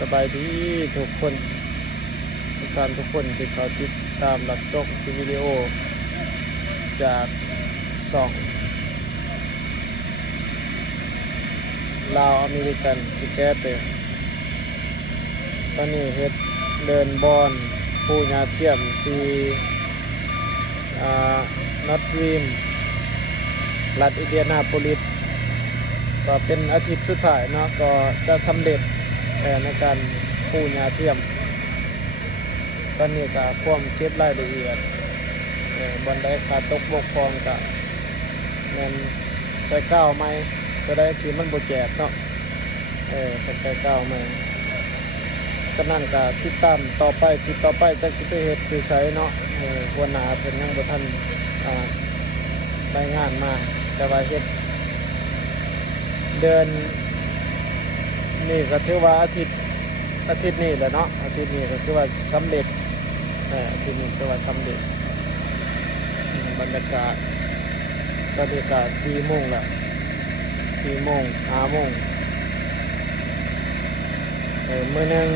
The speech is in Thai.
สบายดีทุกคนทุกท่านทุกคนที่เขาติดตามรับชมคลิปวิดีโอจากส่องลาวอเมริกันสแกตเตอร์ตอนนี้เฮ็ดเดินบอลปูญาเทียมที่นอตรีมรัฐอินเดียนาโพลิสก็เป็นอาทิตย์สุดท้ายเนาะก็จะสำเร็จในการปูญาเทียมตอนนี้ก็ความเก็บรายละเอียดบนได้ขาดตกบกพร่องก็แม่นใส่ก้าวไหมก็ได้ที่มันบ่แจกเนาะก็ใส่ก้าวไหมฉะนั้นก็ติดตามต่อไปจักสิไปเฮ็ดคือไสเนาะหัวหน้าเพิ่นยังบ่ทันรายงานมาแต่ว่าเฮ็ดเดือนนี่ก็ถือว่าอาทิตย์นี้แหละเนาะอาทิตย์นี้ก็คือว่าสำเร็จอาทิตย์นี้คือว่าสำเร็จบรรยากาศตอนนี้ก็4 โมงละ4 โมง 5 โมงมื้อนึง